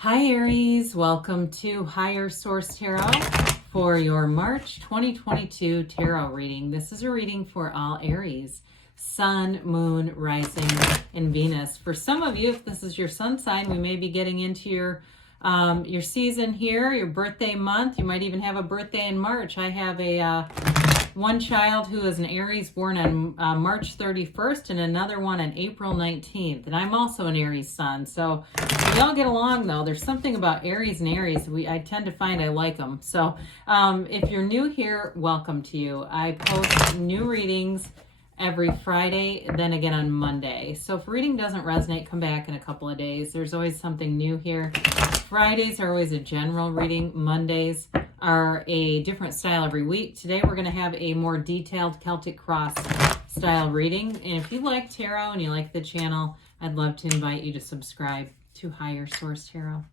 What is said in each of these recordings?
Hi Aries, welcome to Higher Source Tarot for your March 2022 tarot reading. This is a reading for all Aries, Sun, Moon, Rising, and Venus. For some of you, if this is your sun sign, we may be getting into your season here, your birthday month. You might even have a birthday in March. I have one child who is an Aries born on March 31st and another one on April 19th. And I'm also an Aries sun. So we all get along though. There's something about Aries and Aries. I tend to find I like them. So if you're new here, welcome to you. I post new readings every Friday, then again on Monday. So if reading doesn't resonate, come back in a couple of days. There's always something new here. Fridays are always a general reading. Mondays are a different style every week. Today we're going to have a more detailed Celtic Cross style reading. And if you like tarot and you like the channel, I'd love to invite you to subscribe to Higher Source Tarot.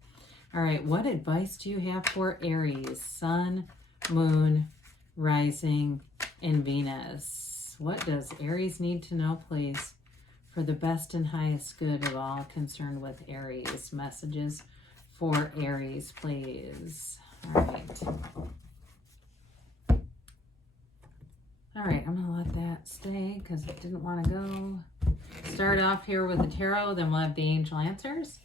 All right, what advice do you have for Aries, Sun, Moon, Rising, and Venus? What does Aries need to know, please, for the best and highest good of all concerned with Aries? Messages for Aries, please. All right, I'm going to let that stay because it didn't want to go. Start off here with the tarot, then we'll have the angel answers.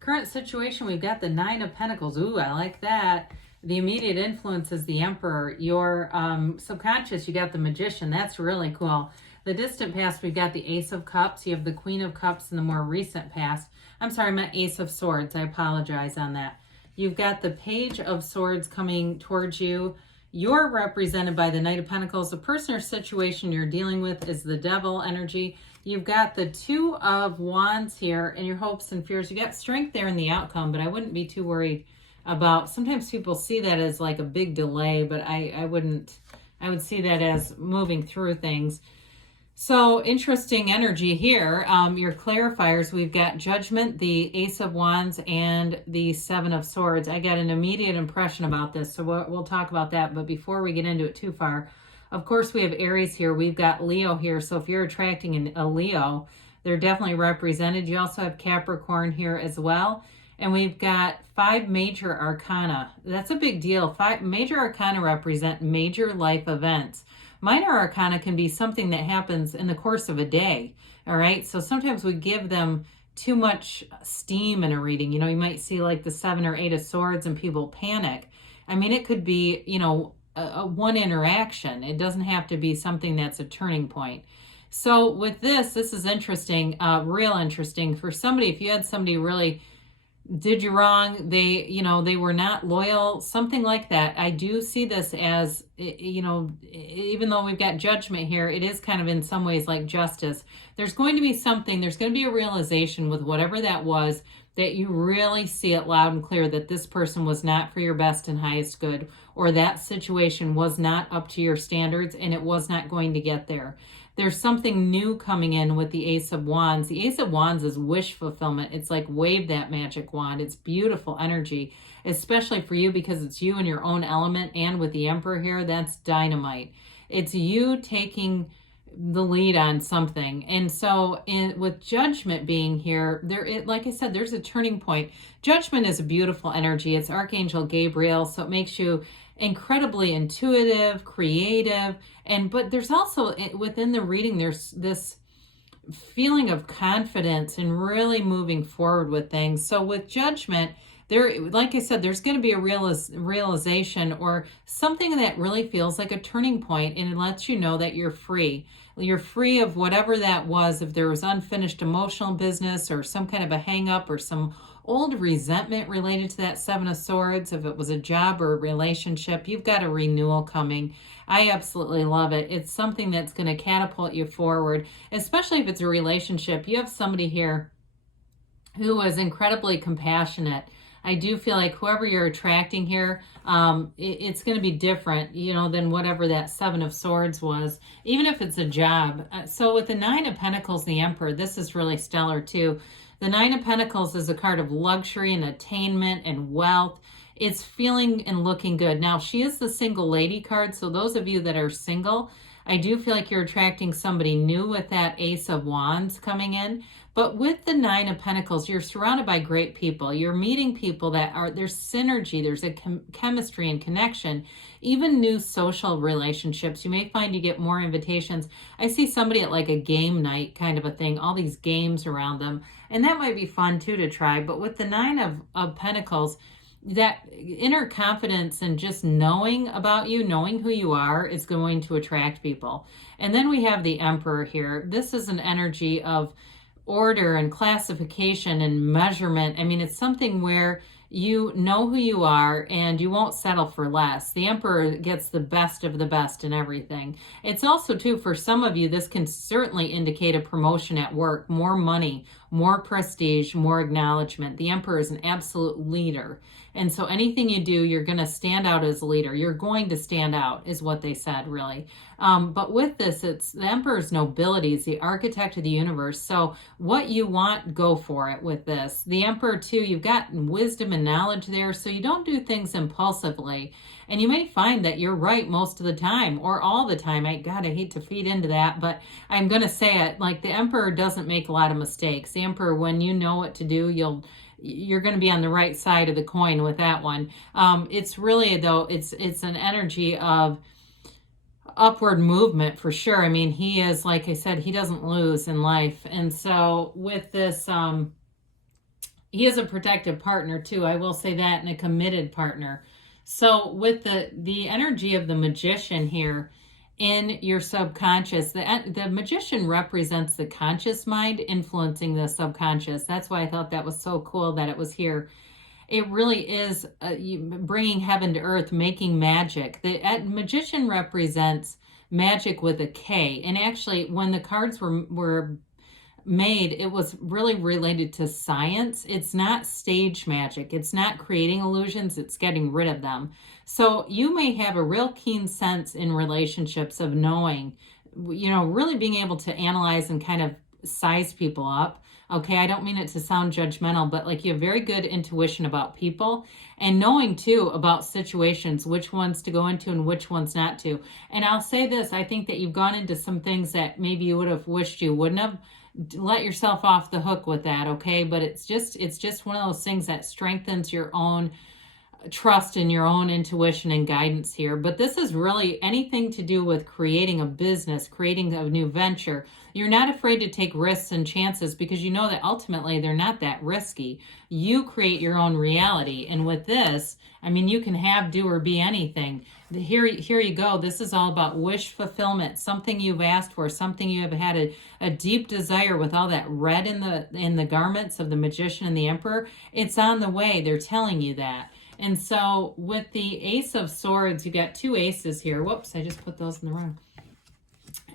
Current situation, we've got the Nine of Pentacles. Ooh, I like that. The immediate influence is the Emperor. Your subconscious, you got the Magician. That's really cool. The distant past, we've got the Ace of Cups. You have the Queen of Cups in the more recent past. I'm sorry, I meant Ace of Swords. I apologize on that. You've got the Page of Swords coming towards you. You're represented by the Knight of Pentacles. The person or situation you're dealing with is the Devil energy. You've got the Two of Wands here and your hopes and fears. You got strength there in the outcome, but I wouldn't be too worried about, sometimes people see that as like a big delay, but I wouldn't. I would see that as moving through things. So interesting energy here. Your clarifiers, we've got Judgment, the Ace of Wands, and the Seven of Swords. I got an immediate impression about this, so we'll talk about that. But before we get into it too far, of course, we have Aries here. We've got Leo here. So if you're attracting a Leo, they're definitely represented. You also have Capricorn here as well. And we've got 5 major arcana. That's a big deal. 5 major arcana represent major life events. Minor arcana can be something that happens in the course of a day, all right? So sometimes we give them too much steam in a reading. You know, you might see like the 7 or 8 of Swords and people panic. I mean, it could be, you know, a one interaction. It doesn't have to be something that's a turning point. So with this is interesting, real interesting. For somebody, if you had somebody really did you wrong, they were not loyal, something like that. I do see this as, you know, even though we've got Judgment here, it is kind of in some ways like justice. There's going to be something, there's going to be a realization with whatever that was, that you really see it loud and clear that this person was not for your best and highest good, or that situation was not up to your standards and it was not going to get there. There's something new coming in with the Ace of Wands. The Ace of Wands is wish fulfillment. It's like wave that magic wand. It's beautiful energy, especially for you because it's you in your own element. And with the Emperor here, that's dynamite. It's you taking the lead on something. And so with Judgment being here, like I said, there's a turning point. Judgment is a beautiful energy. It's Archangel Gabriel, so it makes you incredibly intuitive, creative, but there's also within the reading, there's this feeling of confidence and really moving forward with things. So with Judgment, there, like I said, there's going to be a realization or something that really feels like a turning point, and it lets you know that you're free. You're free of whatever that was. If there was unfinished emotional business or some kind of a hang up or some old resentment related to that Seven of Swords, if it was a job or a relationship, you've got a renewal coming. I absolutely love it. It's something that's going to catapult you forward, especially if it's a relationship. You have somebody here who is incredibly compassionate. I do feel like whoever you're attracting here, it's going to be different, you know, than whatever that Seven of Swords was, even if it's a job. So with the Nine of Pentacles, the Emperor, this is really stellar too. The Nine of Pentacles is a card of luxury and attainment and wealth. It's feeling and looking good. Now, she is the single lady card, so those of you that are single, I do feel like you're attracting somebody new with that Ace of Wands coming in. But with the Nine of Pentacles, you're surrounded by great people. You're meeting people that are, there's synergy, there's a chemistry and connection, even new social relationships. You may find you get more invitations. I see somebody at like a game night kind of a thing, all these games around them. And that might be fun too to try. But with the Nine of Pentacles, that inner confidence and just knowing about you, knowing who you are, is going to attract people. And then we have the Emperor here. This is an energy of order and classification and measurement. I mean, it's something where you know who you are and you won't settle for less. The Emperor gets the best of the best in everything. It's also, too, for some of you, this can certainly indicate a promotion at work, more money, more prestige, more acknowledgement. The Emperor is an absolute leader. And so anything you do, you're going to stand out as a leader. You're going to stand out is what they said, really. But with this, it's the Emperor's nobility, is the architect of the universe. So what you want, go for it with this. The Emperor, too, you've got wisdom and knowledge there, so you don't do things impulsively. And you may find that you're right most of the time or all the time. God, I hate to feed into that, but I'm going to say it. Like, the Emperor doesn't make a lot of mistakes. The Emperor, when you know what to do, you're going to be on the right side of the coin with that one. It's really, though, it's an energy of upward movement for sure. I mean, he is, like I said, he doesn't lose in life. And so with this, he is a protective partner too. I will say that, and a committed partner. So with the energy of the Magician here in your subconscious, the Magician represents the conscious mind influencing the subconscious. That's why I thought that was so cool that it was here. It really is bringing heaven to earth, making magic. The Magician represents magic with a K. And actually, when the cards were made, it was really related to science. It's not stage magic. It's not creating illusions. It's getting rid of them. So you may have a real keen sense in relationships of knowing, really being able to analyze and kind of size people up. Okay, I don't mean it to sound judgmental, but like, you have very good intuition about people, and knowing too about situations, which ones to go into and which ones not to. And I'll say this, I think that you've gone into some things that maybe you would have wished you wouldn't have. Let yourself off the hook with that, okay? But it's just one of those things that strengthens your own trust in your own intuition and guidance here. But this is really anything to do with creating a business, creating a new venture. You're not afraid to take risks and chances because you know that ultimately they're not that risky. You create your own reality. And with this, I mean, you can have, do, or be anything. Here you go. This is all about wish fulfillment, something you've asked for, something you have had a deep desire with all that red in the garments of the Magician and the Emperor. It's on the way. They're telling you that. And so with the Ace of Swords, you got two aces here. Whoops, I just put those in the wrong.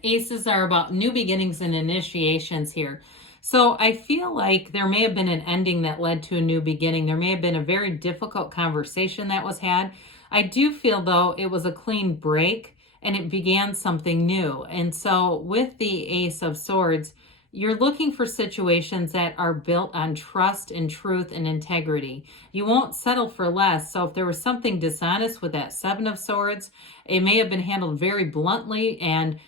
Aces are about new beginnings and initiations here. So I feel like there may have been an ending that led to a new beginning. There may have been a very difficult conversation that was had. I do feel, though, it was a clean break and it began something new. And so with the Ace of Swords, you're looking for situations that are built on trust and truth and integrity. You won't settle for less. So if there was something dishonest with that Seven of Swords, it may have been handled very bluntly, and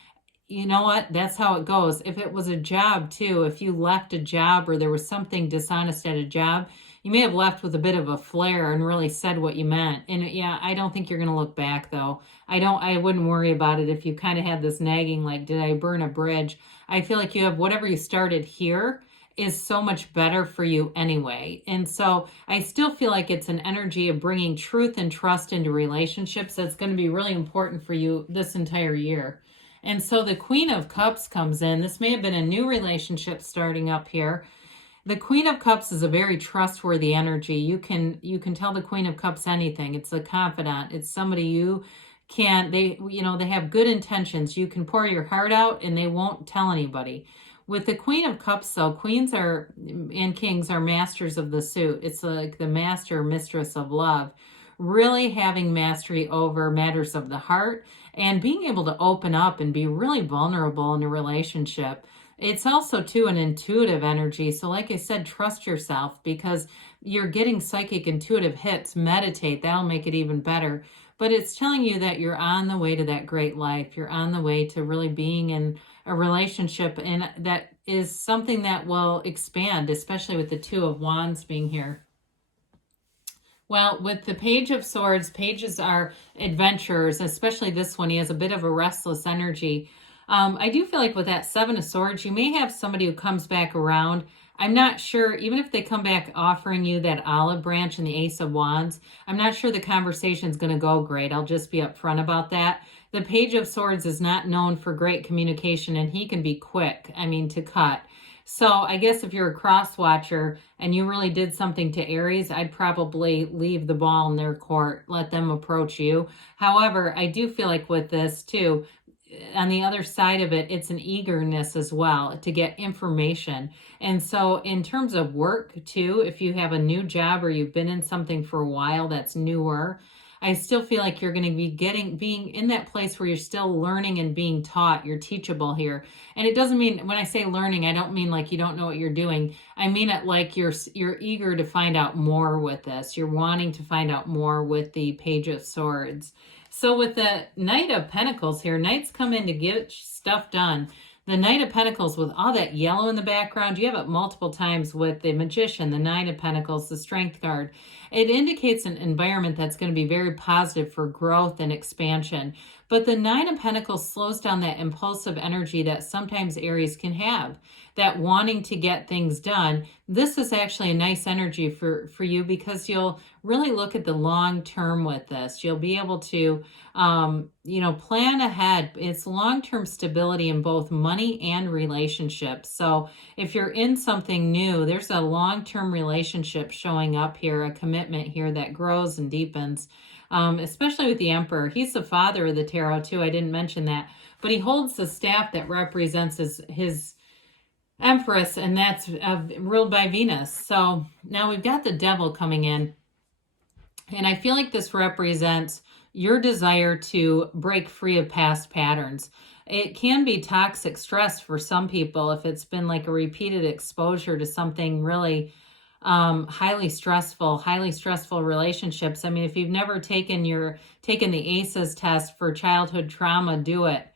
you know what? That's how it goes. If it was a job too, if you left a job or there was something dishonest at a job, you may have left with a bit of a flair and really said what you meant. And yeah, I don't think you're going to look back though. I wouldn't worry about it if you kind of had this nagging, like, did I burn a bridge? I feel like you have whatever you started here is so much better for you anyway. And so I still feel like it's an energy of bringing truth and trust into relationships that's going to be really important for you this entire year. And so the Queen of Cups comes in. This may have been a new relationship starting up here. The Queen of Cups is a very trustworthy energy. You can tell the Queen of Cups anything. It's a confidant. It's somebody they have good intentions. You can pour your heart out and they won't tell anybody. With the Queen of Cups, though, queens and kings are masters of the suit. It's like the master or mistress of love, really having mastery over matters of the heart and being able to open up and be really vulnerable in a relationship. It's also, too, an intuitive energy. So like I said, trust yourself because you're getting psychic intuitive hits. Meditate. That'll make it even better. But it's telling you that you're on the way to that great life. You're on the way to really being in a relationship and that is something that will expand, especially with the Two of Wands being here. Well, with the Page of Swords, pages are adventurers, especially this one. He has a bit of a restless energy. I do feel like with that Seven of Swords, you may have somebody who comes back around. I'm not sure, even if they come back offering you that olive branch and the Ace of Wands, I'm not sure the conversation is going to go great. I'll just be upfront about that. The Page of Swords is not known for great communication, and he can be quick, to cut. So I guess if you're a cross watcher and you really did something to Aries, I'd probably leave the ball in their court, let them approach you. However, I do feel like with this too, on the other side of it, it's an eagerness as well to get information. And so in terms of work too, if you have a new job or you've been in something for a while that's newer, I still feel like you're going to be being in that place where you're still learning and being taught. You're teachable here. And it doesn't mean, when I say learning, I don't mean like you don't know what you're doing. I mean it like you're eager to find out more with this. You're wanting to find out more with the Page of Swords. So with the Knight of Pentacles here, Knights come in to get stuff done. The Knight of Pentacles with all that yellow in the background, you have it multiple times with the Magician, the Nine of Pentacles, the Strength card. It indicates an environment that's going to be very positive for growth and expansion. But the Nine of Pentacles slows down that impulsive energy that sometimes Aries can have, that wanting to get things done. This is actually a nice energy for you because you'll really look at the long term with this. You'll be able to, plan ahead. It's long-term stability in both money and relationships. So if you're in something new, there's a long-term relationship showing up here, a commitment here that grows and deepens. Especially with the Emperor. He's the father of the tarot too. I didn't mention that. But he holds the staff that represents his Empress, and that's ruled by Venus. So now we've got the Devil coming in. And I feel like this represents your desire to break free of past patterns. It can be toxic stress for some people if it's been like a repeated exposure to something really highly stressful relationships. If you've never taken the ACEs test for childhood trauma, do it.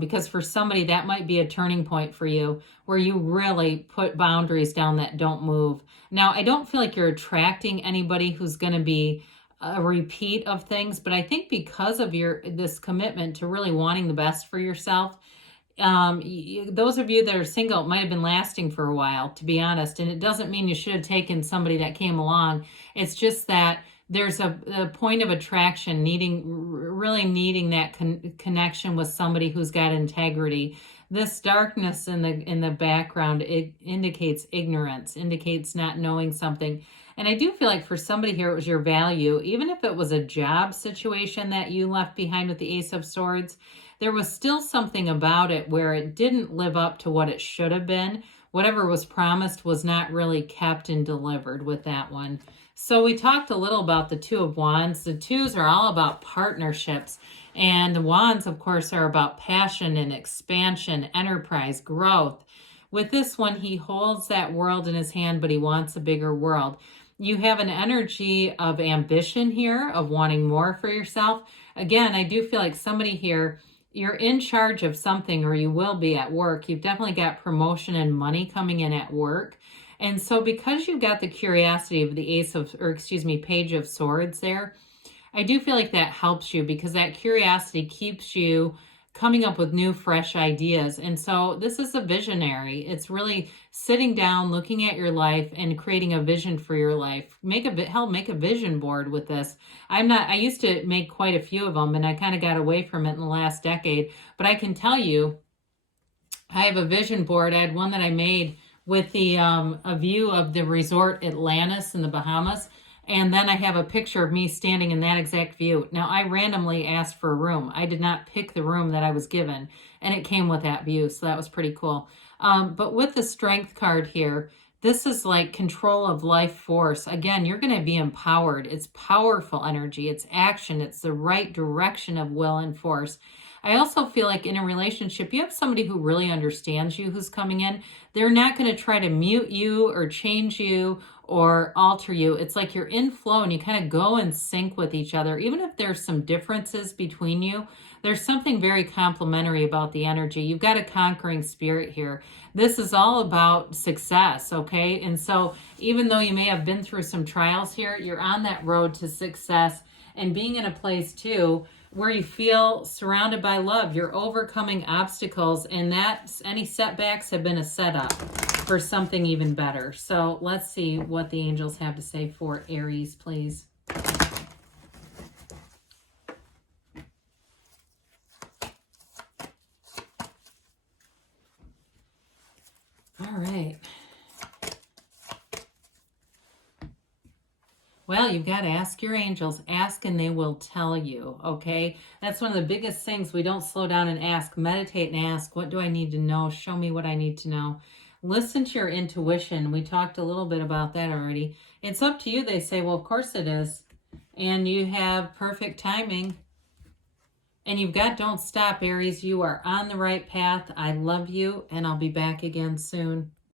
Because for somebody that might be a turning point for you where you really put boundaries down that don't move. Now, I don't feel like you're attracting anybody who's going to be a repeat of things, but I think because of this commitment to really wanting the best for yourself, those of you that are single, it might have been lasting for a while, to be honest. And it doesn't mean you should have taken somebody that came along. It's just that there's a point of attraction, really needing that connection with somebody who's got integrity. This darkness in the background, it indicates ignorance, indicates not knowing something. And I do feel like for somebody here, it was your value. Even if it was a job situation that you left behind with the Ace of Swords, there was still something about it where it didn't live up to what it should have been. Whatever was promised was not really kept and delivered with that one. So we talked a little about the Two of Wands. The twos are all about partnerships. And the wands, of course, are about passion and expansion, enterprise, growth. With this one, he holds that world in his hand, but he wants a bigger world. You have an energy of ambition here, of wanting more for yourself. Again, I do feel like somebody here, you're in charge of something, or you will be at work. You've definitely got promotion and money coming in at work. And so because you've got the curiosity of the Page of Swords there, I do feel like that helps you because that curiosity keeps you coming up with new, fresh ideas. And so this is a visionary. It's really sitting down, looking at your life and creating a vision for your life. Make a vision board with this. I used to make quite a few of them and I kind of got away from it in the last decade, but I can tell you, I have a vision board. I had one that I made with a view of the resort Atlantis in the Bahamas. And then I have a picture of me standing in that exact view. Now, I randomly asked for a room. I did not pick the room that I was given, and it came with that view, so that was pretty cool. But with the Strength card here, this is like control of life force. Again, you're going to be empowered. It's powerful energy. It's action. It's the right direction of will and force. I also feel like in a relationship, you have somebody who really understands you who's coming in. They're not going to try to mute you or change you or alter you. It's like you're in flow and you kind of go in sync with each other. Even if there's some differences between you, there's something very complementary about the energy. You've got a conquering spirit here. This is all about success, okay? And so even though you may have been through some trials here, you're on that road to success and being in a place too where you feel surrounded by love. You're overcoming obstacles, and that any setbacks have been a setup for something even better. So let's see what the angels have to say for Aries, please. All right. Well, you've got to ask your angels. Ask and they will tell you, okay? That's one of the biggest things. We don't slow down and ask. Meditate and ask, what do I need to know? Show me what I need to know. Listen to your intuition. We talked a little bit about that already. It's up to you, they say. Well, of course it is. And you have perfect timing. And you've got don't stop, Aries. You are on the right path. I love you, and I'll be back again soon.